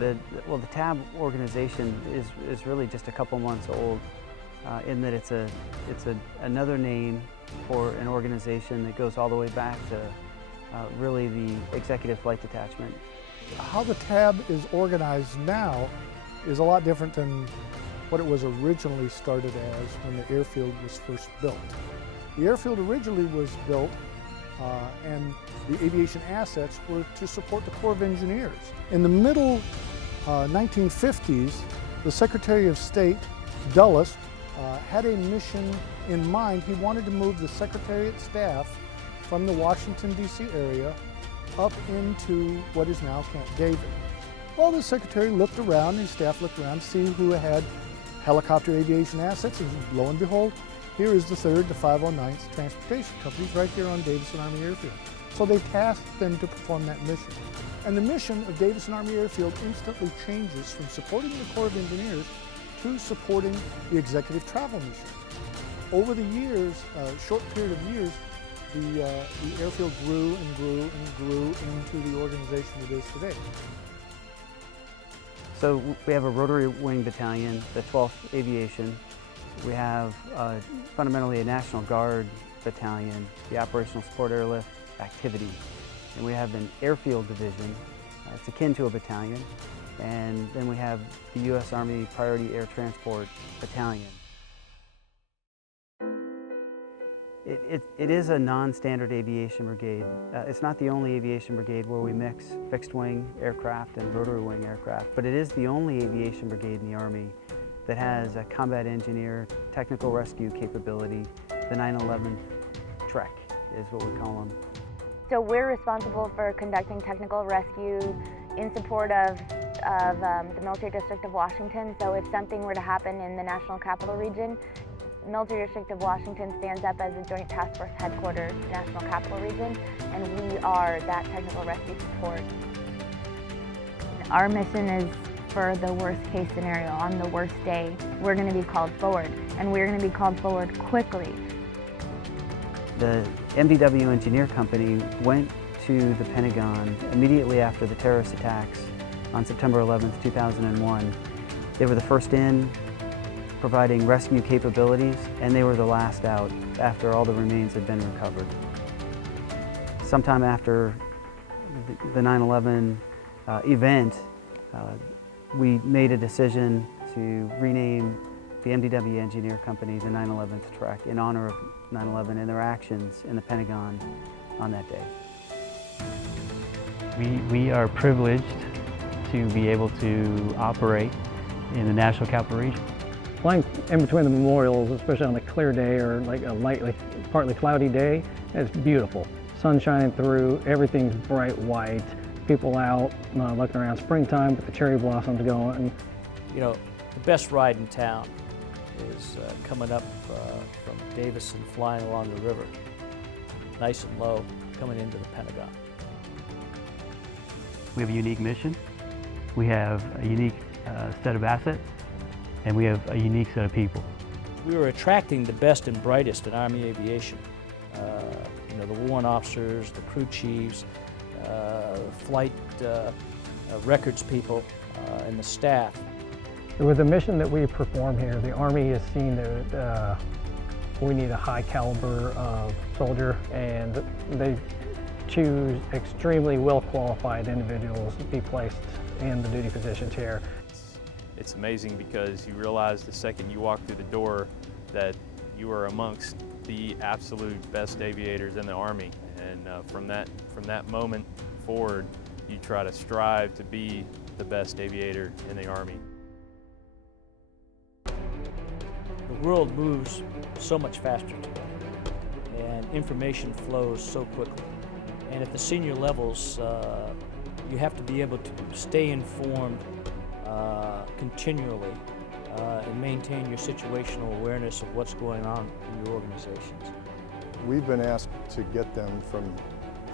Well, the TAAB organization is really just a couple months old in that it's another name for an organization that goes all the way back to really the Executive Flight Detachment. How the TAAB is organized now is a lot different than what it was originally started as when the airfield was first built. The airfield originally was built and the aviation assets were to support the Corps of Engineers. In the middle 1950s, the Secretary of State, Dulles, had a mission in mind. He wanted to move the Secretariat staff from the Washington, D.C. area up into what is now Camp David. Well, the Secretary looked around, his staff looked around to see who had helicopter aviation assets, and lo and behold, here is the 3rd, the 509th Transportation Companies right here on Davison Army Airfield. So they tasked them to perform that mission. And the mission of Davison Army Airfield instantly changes from supporting the Corps of Engineers to supporting the executive travel mission. Over the years, short period of years, the airfield grew and grew and grew into the organization it is today. So we have a rotary wing battalion, the 12th Aviation. We have fundamentally a National Guard battalion, the Operational Support Airlift Activity. And we have an airfield division, it's akin to a battalion. And then we have the U.S. Army Priority Air Transport Battalion. It is a non-standard aviation brigade. It's not the only aviation brigade where we mix fixed-wing aircraft and rotary-wing aircraft, but it is the only aviation brigade in the Army that has a combat engineer technical rescue capability. The 9/11 Trek is what we call them. So we're responsible for conducting technical rescue in support of the Military District of Washington. So if something were to happen in the National Capital Region, Military District of Washington stands up as a Joint Task Force headquarters, National Capital Region, and we are that technical rescue support. Our mission is for the worst case scenario. On the worst day, we're going to be called forward, and we're going to be called forward quickly. The MDW Engineer Company went to the Pentagon immediately after the terrorist attacks on September 11th, 2001. They were the first in, providing rescue capabilities, and they were the last out after all the remains had been recovered. Sometime after the 9/11 event, we made a decision to rename the MDW Engineer Company the 9/11 Trek in honor of 9/11 and their actions in the Pentagon on that day. We are privileged to be able to operate in the National Capital Region. Flying in between the memorials, especially on a clear day or like a partly cloudy day, is beautiful. Sun shining through, everything's bright white, people out looking around, springtime with the cherry blossoms going. You know, the best ride in town is coming up from Davison, flying along the river, nice and low, coming into the Pentagon. We have a unique mission, we have a unique set of assets, and we have a unique set of people. We were attracting the best and brightest in Army aviation. You know, the warrant officers, the crew chiefs, flight records people, and the staff. With the mission that we perform here, the Army has seen that we need a high caliber of soldier, and they choose extremely well-qualified individuals to be placed in the duty positions here. It's amazing because you realize the second you walk through the door that you are amongst the absolute best aviators in the Army, and from that moment forward, you try to strive to be the best aviator in the Army. The world moves so much faster today, and information flows so quickly. And at the senior levels, you have to be able to stay informed continually and maintain your situational awareness of what's going on in your organizations. We've been asked to get them from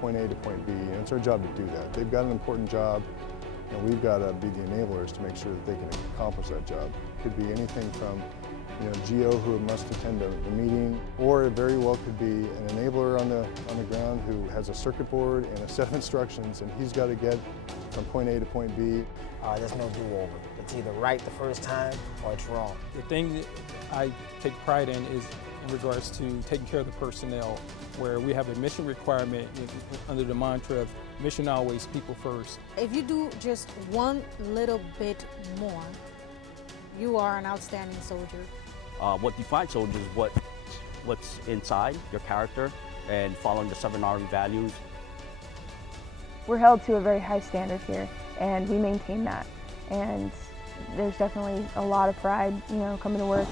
point A to point B, and it's our job to do that. They've got an important job, and we've got to be the enablers to make sure that they can accomplish that job. It could be anything from GO who must attend a meeting, or it very well could be an enabler on the ground who has a circuit board and a set of instructions, and he's got to get from point A to point B. There's no do-over. It's either right the first time or it's wrong. The thing that I take pride in is in regards to taking care of the personnel, where we have a mission requirement under the mantra of mission always, people first. If you do just one little bit more, you are an outstanding soldier. What defines soldiers is what's inside, your character, and following the 7 Army values. We're held to a very high standard here, and we maintain that. And there's definitely a lot of pride, coming to work.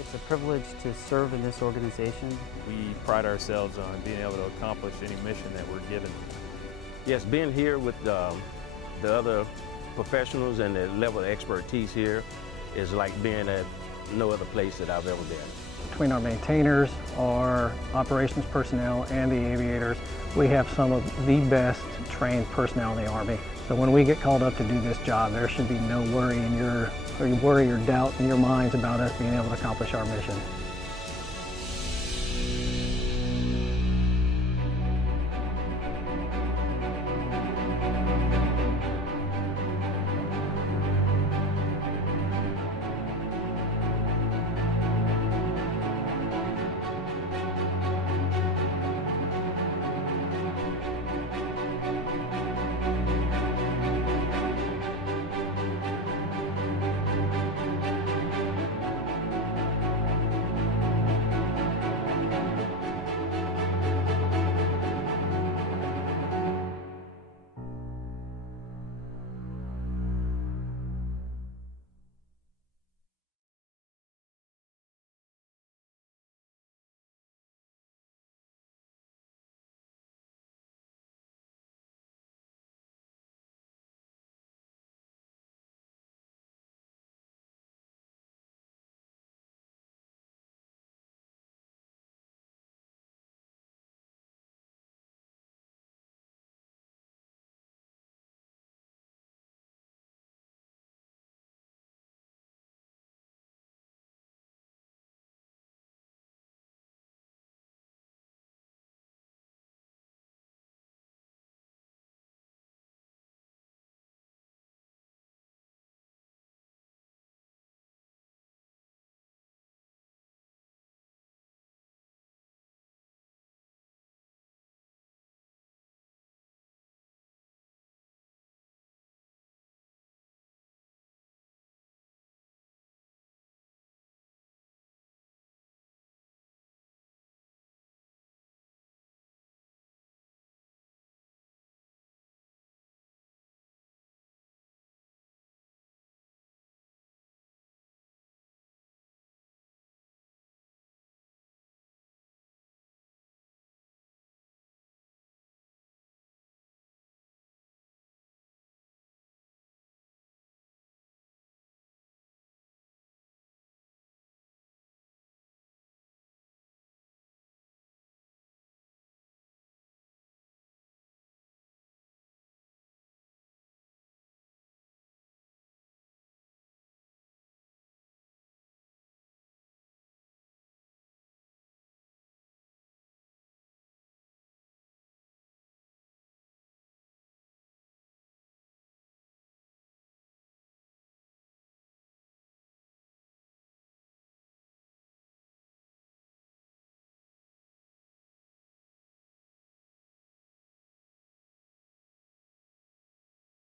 It's a privilege to serve in this organization. We pride ourselves on being able to accomplish any mission that we're given. Yes, being here with the other professionals and the level of expertise here is like being at no other place that I've ever been. Between our maintainers, our operations personnel, and the aviators, we have some of the best trained personnel in the Army. So when we get called up to do this job, there should be no worry or doubt in your minds about us being able to accomplish our mission.